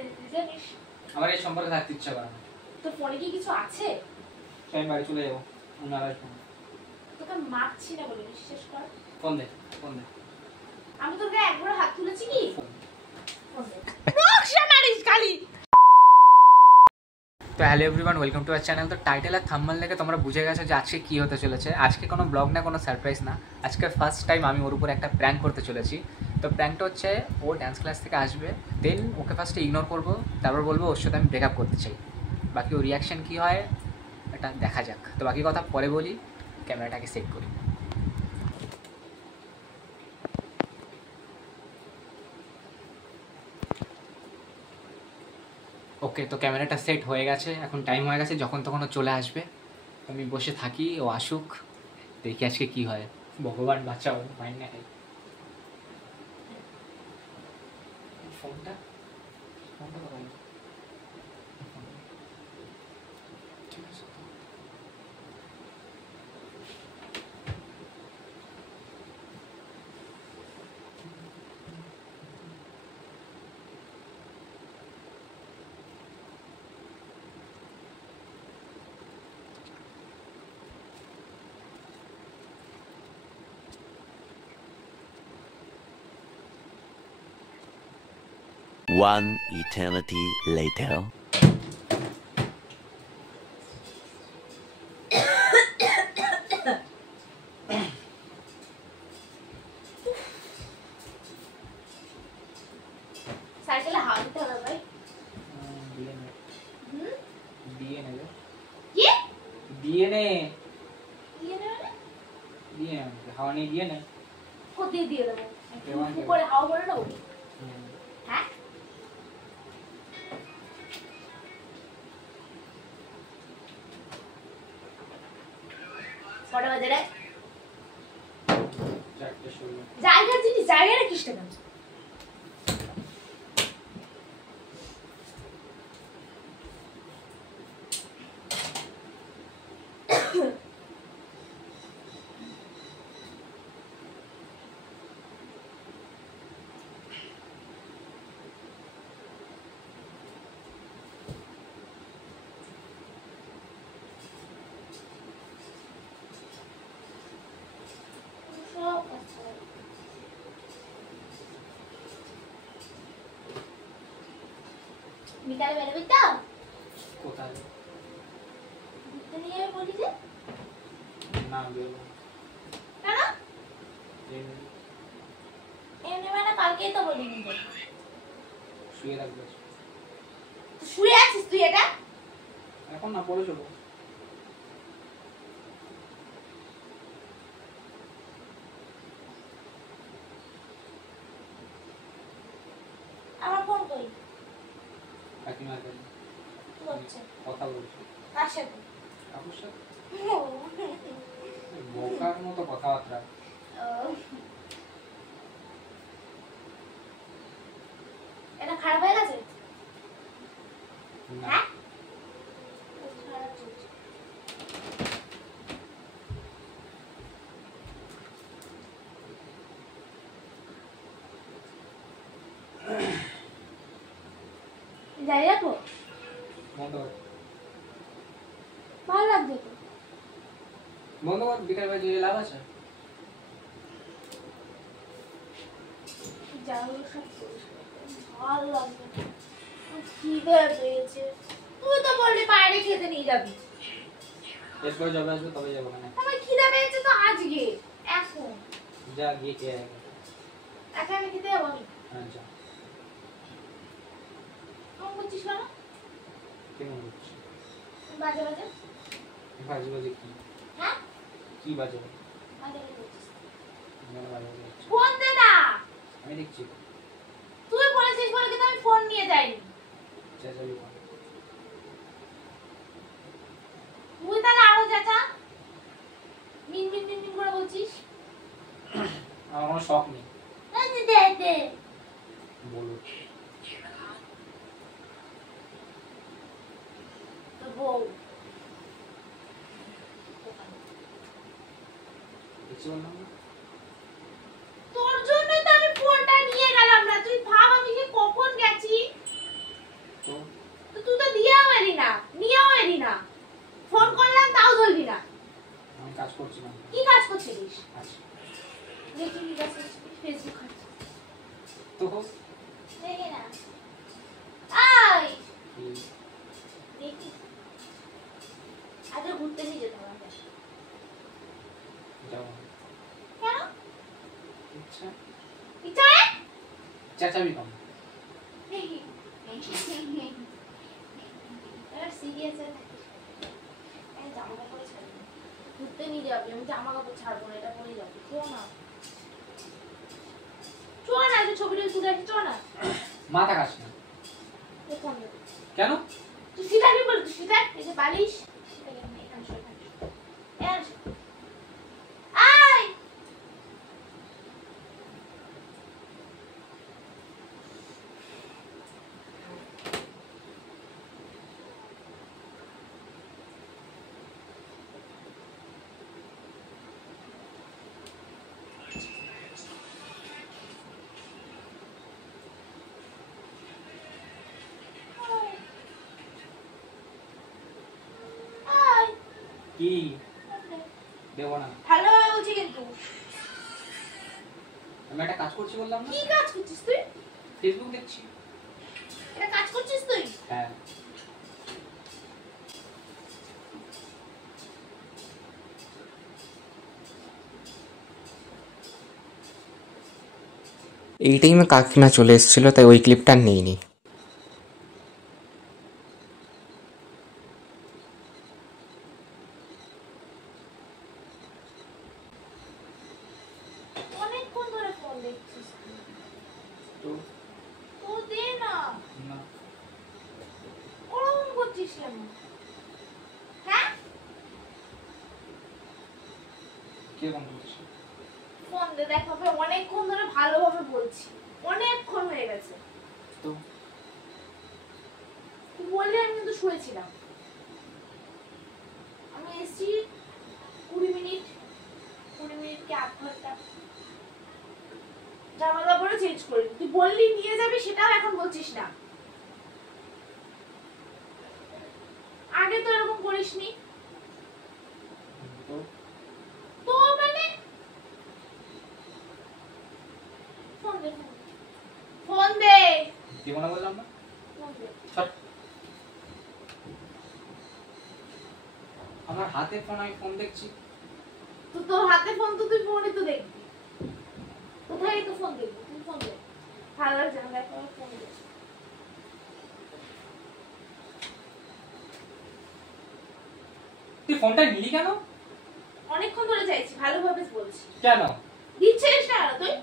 মারতে দিতে জানিস? আমার এই সম্পর্কে থাকতে ইচ্ছা করে না। তোর ফোনে কি কিছু আছে? আমি বাড়ি চলে যাবো, অন্য আর আসবো না। তোকে মারছি না বলে বিশ্বাস কর। ফোন দে, ফোন দে। আমি তোর গায়ে একবার হাত তুলেছি কি? ফোন দে। রক্সা মারিস খালি। তো hello everyone, welcome to our channel. তো টাইটেল আর থাম্বনেল দেখে তোমরা বুঝে গেছো যে আজকে কী হতে চলেছে। আজকে কোনো ব্লগ না, কোনো সারপ্রাইজ না। আজকে ফার্স্ট টাইম আমি ওর উপর একটা প্র্যাঙ্ক করতে চলেছি। তো প্র্যাঙ্কটা হচ্ছে, ও ড্যান্স ক্লাস থেকে আসবে, দেন ওকে ফার্স্টে ইগনোর করবো, তারপর বলবো ওর সাথে আমি ব্রেকআপ করতে চাই। বাকি ওর রিয়াকশান কী হয় এটা দেখা যাক। তো বাকি কথা পরে বলি, ক্যামেরাটাকে সেট করি। ওকে, তো ক্যামেরাটা সেট হয়ে গেছে। এখন টাইম হয়ে গেছে, যখন তখন ও চলে আসবে। আমি বসে থাকি, ও আসুক, দেখি আজকে কি হয়। ভগবান বাঁচাও, মাইন্ড না খাই। ফোনটা ফোনটা কোথায়? ঠিক আছে। One eternity later. সাইকেলে হাত দিতে হবে ভাই। হাওয়া নিয়ে দিয়ে নে। কোথায় দিয়ে দেবো? উপরে হাওয়া ভরে নেবো? হ্যাঁ, কটা বাজে রে? জায়গার জিনিস জায়গায় রাখিস না কেন? বিকালে বেরোবি তো? কোথায়? ঘুরতে নিয়ে যাবে বলি যে? না বেরোবো। কেন? এমনি মানে কালকেই তো বলিনি তো। শুয়ে রাখবে। শুয়ে আছিস তুই? এটা এখন না, পরে চলো। আমার ফোন কই? কাকিমার কাছে। কি হচ্ছে? কথা বলছি। কার সাথে? কাকুর সাথে। বোকার মতো কথাবার্তা। এটা খারাপ হয়ে গেছে? না। হ্যাঁ, খারাপ চলছে। যাই রাখো, বন্ধ কর, ভালো লাগছে তো। বন্ধ কর। বিকাল বাজে লাভ আছে? যাও সব ভালো লাগবে না, খিদে পেয়েছে। তুই তো বললি বাইরে খেতে নিয়ে যাবি। এরপরে যবে আসবে তবে যাবো। না আমার খিদে পেয়েছে তো আজকে, এখন যা গিয়ে খেয়ে আয়। এখন আমি খেতে যাবো। আমি হ্যাঁ যা। ফোন করছিস কেন? কেমন হচ্ছে? বাজে বাজে বাজে বাজে কি? হ্যাঁ, কি বাজে? বাজে বাজে করছিস। বাজে বাজে হচ্ছে। ফোন দে না। আমি দেখছি। তুই বলেছিস বলে কিন্তু আমি ফোন নিয়ে যাইনি। চেঁচাবি না। তুই তাহলে আরো চাচা মিন মিন মিন মিন করে বলছিস। আমার কোনো শখ নেই। দে দে বলো। তো বউ কিছু বললাম না। তোর জন্যই তো আমি ফোনটা নিয়ে গেলাম না। তুই ভাব আমি যে কখন গেছি। না, নিয়েও এলি না, ফোন করলাম তাও ধরবি না। আমি কাজ করছিলাম। কি কাজ করছিলিস? আচ্ছা দেখি কি কাজ করছিস, ফেসবুক ঘাঁটছিস। তো দেখি না। আই দেখি আজকে ঘুরতে নিয়ে যেতে হবে। যাও। কেন? আচ্ছা ইচ্ছা হয়? চেঁচাবি কম। এবার সিরিয়াস হয়ে থাকিস। জামা কাপড় ছাড়বি না। ঘুরতে নিয়ে যাবি, আমি জামা কাপড় ছাড়বো না, এটা পরে যাবো। চো না, চো না, যে ছবিটা তুলে আসি, চো না। মাথা খাস না। ফোন দে। কেন? তুই সিধাবি বল, তুই সিধা, এই যে বালিশ এখানে শো, এখানে শো। এখানে শো। আয় কি দেবো না। ভালোভাবে বলছি কিন্তু। আমি একটা কাজ করছি বললাম না। কি কাজ করছিস তুই? ফেসবুক দেখছি। এটা কাজ করছিস তুই? হ্যাঁ এই টাইমে কাকিমা চলে এসেছিল, তাই ওই ক্লিপটা আর নেইনি। অনেকক্ষণ ধরে ফোন দেখছিস তুই। তো তো দে না, না ওরকম করছিস কেন? হ্যাঁ, কে ফোন করছিস? ফোন দে, দেখাবে। অনেকক্ষণ ধরে ভালোভাবে বলছি, অনেকক্ষণ হয়ে গেছে। তো তুই বললি, আমি কিন্তু শুয়েছিলাম। আমি এসছি 20 মিনিট কি 8 ঘন্টা। জামা কাপড়ও চেঞ্জ করি। তুই বললি নিয়ে যাবি, সেটাও এখন বলছিস না। আগে তো এরকম করিসনি। তো তো মানে ফোন দে, ফোন দে, দেবো না বললাম না। ফোন দে। ছাড়। আমার হাতে ফোন, আমি ফোন দেখছি। তো তোর হাতে ফোন, তো তুই ফোনই তো দেখবি। কোথায় তো ফোন দেখবি? তুই ফোন দে। ভালো লাগছে না, দেখো ফোন দে। তুই ফোনটা নিলি কেন? অনেকক্ষণ ধরে চাইছি, ভালোভাবে বলছি। কেন? দিচ্ছিস না তুই?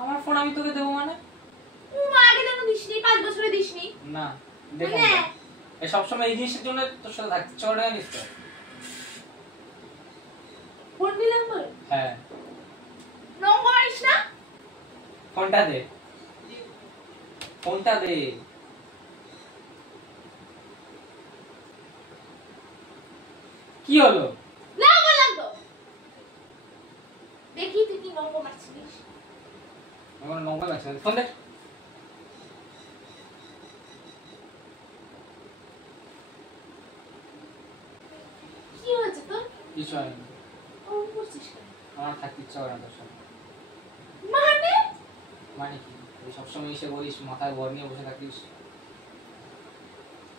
আমার ফোন আমি তোকে দেবো মানে? আগে কেন দিসনি? 5 বছরে দিসনি। না দেখো মানে? এই সবসময় এই জিনিসের জন্য তোর সাথে থাকতে চড়ে জানিস তো। ফোন দিলাম বল। হ্যাঁ নম্বর আইস না। ফোনটা দে, ফোনটা দে। কি হলো? না বললাম তো। দেখি তুই কি নম্বর মারছিস। আমার নম্বর আছে, ফোন দে। কি হয়েছে তোর? কিছু হয়নি। ও করছিস কেন? আমার থাকতে ইচ্ছা করে না তোর সাথে। মানে? মানে কি? তুই সবসময় এসে বলিস মাথায় ভর নিয়ে বসে থাকিস,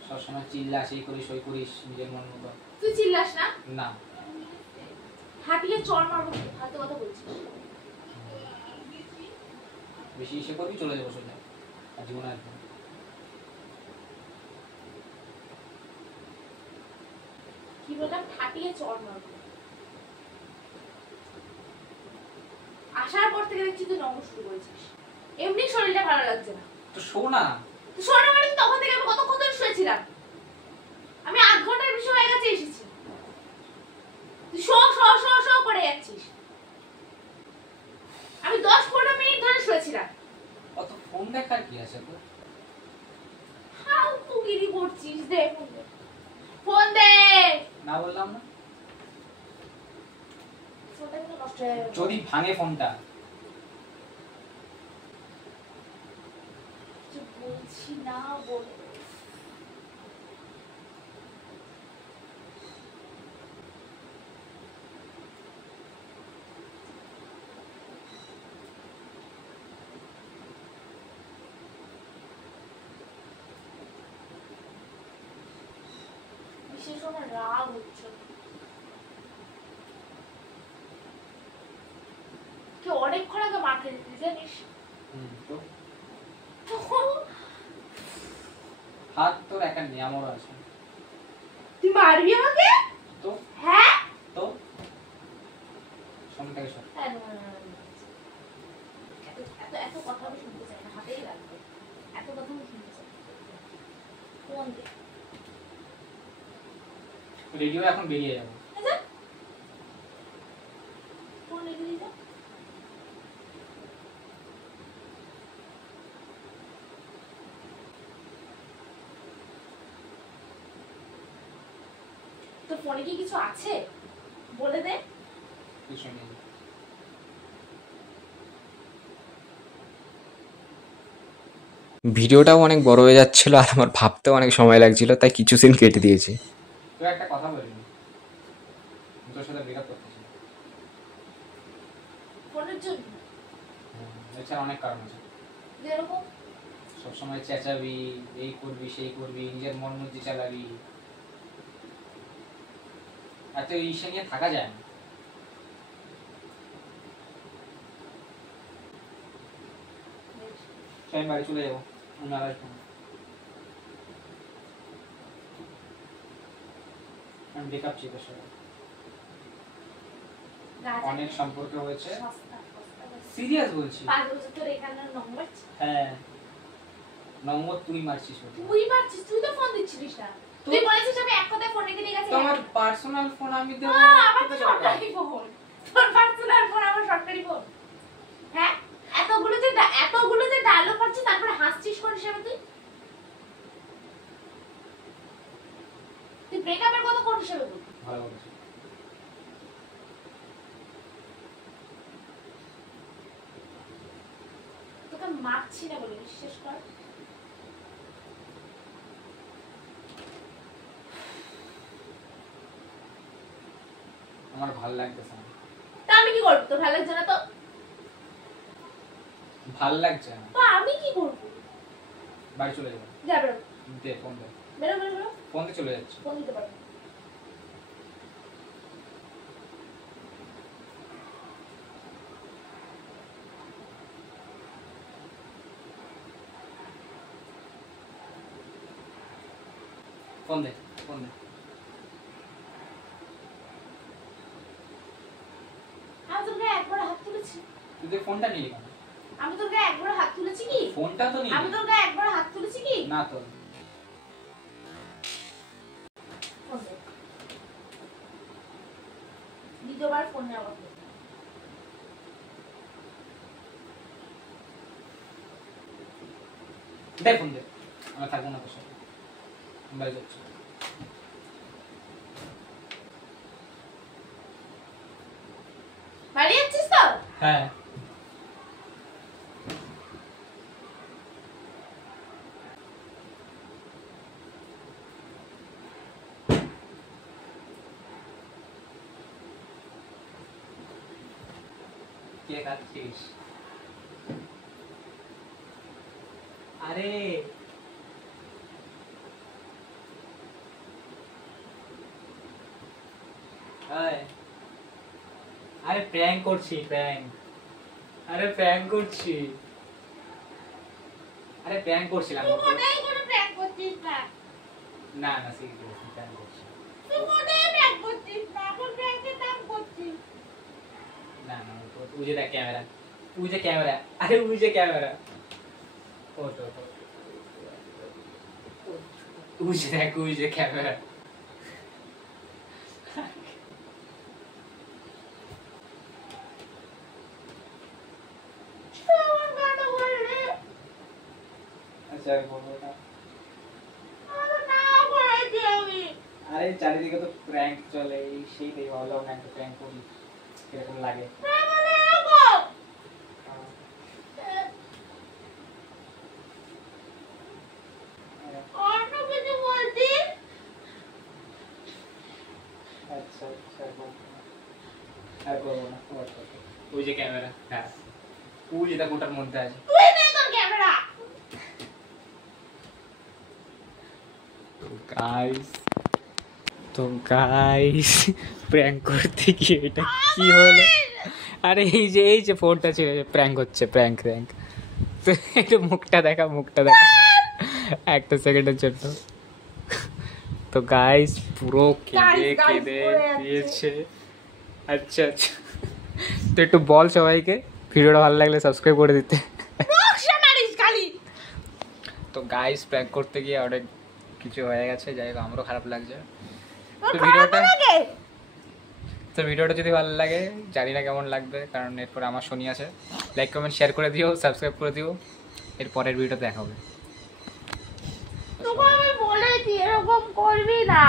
সবসময় চিল্লাস, এই করিস ওই করিস নিজের মন মতো। তুই চিল্লাস না? না হাঁটিয়ে চড় মারবো, হাতে কথা বলছিস। বেশি এসে করবি, চলে যাবো সোজা, আর জীবনে আসবো না। কি বললাম? হাঁটিয়ে চড় মারবো। আসার পর থেকে দেখছি তুই নম্বর শুরু করেছিস। এমনি শরীরটা ভালো লাগছে না। তো শো না। তো শোনা মানে তখন থেকে আমি কতক্ষণ ধরে শুয়েছিলাম। আমি 8 ঘন্টার বেশি হয়ে গেছে এসেছি। তুই শো শো শো শো করে যাচ্ছিস। আমি 10-15 মিনিট ধরে শুয়েছিলাম। অত ফোন দেখার কি আছে তোর? হাউ তুই গিরি করছিস? দে ফোন দে। ফোন দে। না বললাম না। ফোনটা কিন্তু নষ্ট হয়ে যাবে। যদি ভাঙে ফোনটা? কিছু বলছি না বলে। আমার রাগ হচ্ছে। কে অনেকক্ষণ আগে মার খেয়ে দিতে জানিস? তো হাত তোর একা নেই, আমারও আছে। তুই মারবি আমাকে? তো হ্যাঁ তো সামনে থেকে সর। হ্যাঁ, না, না, না, না। এত কথা আমি শুনতে চাই না, হাতেই রাখবে। এত কথা আমি শুনতে চাই না। ফোন দে। রেডিও এখন বেরিয়ে যাবো। আচ্ছা, ফোন রেখে দিই তো। তোর ফোনে কি কিছু আছে বলে দে। কিছু নেই। ভিডিওটাও অনেক বড় হয়ে যাচ্ছিল আর আমার ভাবতেও অনেক সময় লাগছিল, তাই কিছু সিন কেটে দিয়েছি। তুই একটা কথা বলিনি, আমি তোর সাথে ব্রেকআপ করতে চাই। ফোনের জন্য এছাড়া অনেক কারণ আছে। যেরকম সবসময় চেঁচাবি, এই করবি সেই করবি, নিজের মন মর্জি চালাবি, এত ইসে নিয়ে থাকা যায় না। আমি বাড়ি চলে যাবো, আমি আর আসবো না। আমি ব্রেকআপ চাই তোর সাথে। অনেক সম্পর্ক হয়েছে, সিরিয়াস বলছি। 5 বছর তোর এখানে নম্বর হ্যাঁ, নম্বর তুই মারছিস ওটা। তুই পারছিস, তুই তো ফোন দিচ্ছিস না। তুই বলেছিস আমি এক কথায় ফোন রেখে দিয়ে গেছি। তোমার পার্সোনাল ফোন আমি দেব। আমার তো সরকারি ফোন। তোর পার্সোনাল ফোন আমার সরকারি ফোন। হ্যাঁ, এতগুলো যে ডায়লগ করছিস তারপরে হাসছিস কোন হিসাবে তুই? তুই ব্রেকআপের কথা কোন হিসাবে বল? ভালো বলেছিস। তোকে মারছি না বলে বিশ্বাস কর। আমার ভালো লাগতেছে না। তা আমি কি করব? তোর ভালো লাগছে না তো? ভালো লাগছে না। তো আমি কি করব? বাড়ি চলে যাবো। যা বেরো। দে ফোন দে। বেরো বেরো বেরো। ফোন দিয়ে চলে যাচ্ছে। ফোন দিতে পারবো। ফোন দে, ফোন দে। আমি তোর গায়ে একবার হাত তুলেছি। তুই তো ফোনটা নিলি কেন? আমি তোর গায়ে একবার হাত তুলেছি কি? ফোনটা তো নিলি। আমি তোর গায়ে একবার হাত তুলেছি কি? না তো। ফোন দে। দ্বিতীয়বার ফোন নেওয়া হবে। দে ফোন দে। আমি থাকবো না তোর সাথে। আমি বাড়ি যাচ্ছি। বাড়ি যাচ্ছিস তো? হ্যাঁ। কে খাচ্ছিস? আরে আরে প্র্যাঙ্ক করছি, প্র্যাঙ্ক। আরে প্র্যাঙ্ক করছি, আরে প্র্যাঙ্ক করছিলাম। তুই মোটেই কোনো প্র্যাঙ্ক করছিস না। না না সিরিয়াস প্র্যাঙ্ক করছি। তুই মোটেই প্র্যাঙ্ক করছিস না। এখন প্র্যাঙ্কের নাম করছিস। না না ওই যে দেখ ক্যামেরা, ওই যে ক্যামেরা, আরে ওই যে ক্যামেরা, ওটো ওটো, ওই যে দেখ, ওই যে ক্যামেরা। আমার গানটা বললে। আচ্ছা আমি বলবো না। আমার না বলেছি আমি। আরে চারিদিকে তো প্র্যাঙ্ক চলে, এই সেই দেখে ভাবলাম না একটা প্র্যাঙ্ক করি, কিরকম লাগে। তাহলে এরকম। অন্য কিছু বলছিস? আচ্ছা আচ্ছা আর করবো না। ওই যে ক্যামেরা, হ্যাঁ ওই যে দেখ ওটার মধ্যে আছে। তুই নে তোর ক্যামেরা। গাইস তো গাইস প্র্যাঙ্ক করতে গিয়ে এটা কি হলো? আরে এই যে ফোনটা ছিল, প্র্যাঙ্ক হচ্ছে, প্র্যাঙ্ক তো একটু মুখটা দেখা একটা সেকেন্ডের জন্য। তো গাইস পুরো কেঁদে দিয়েছে। আচ্ছা তো একটু বল সবাইকে ভিডিওটা ভালো লাগলে সাবস্ক্রাইব করে দিতে। তো গাইস প্র্যাঙ্ক করতে গিয়ে অনেক কিছু হয়ে গেছে, যাই হোক আমারও খারাপ লাগছে। তো ভিডিওটা যদি ভালো লাগে, জানি না কেমন লাগবে, কারণ এরপরে আমার শনি আছে। লাইক কমেন্ট শেয়ার করে দিও, সাবস্ক্রাইব করে দিও। এর পরের ভিডিওতে দেখা হবে। তোকে আমি বলেছি এরকম করবি না।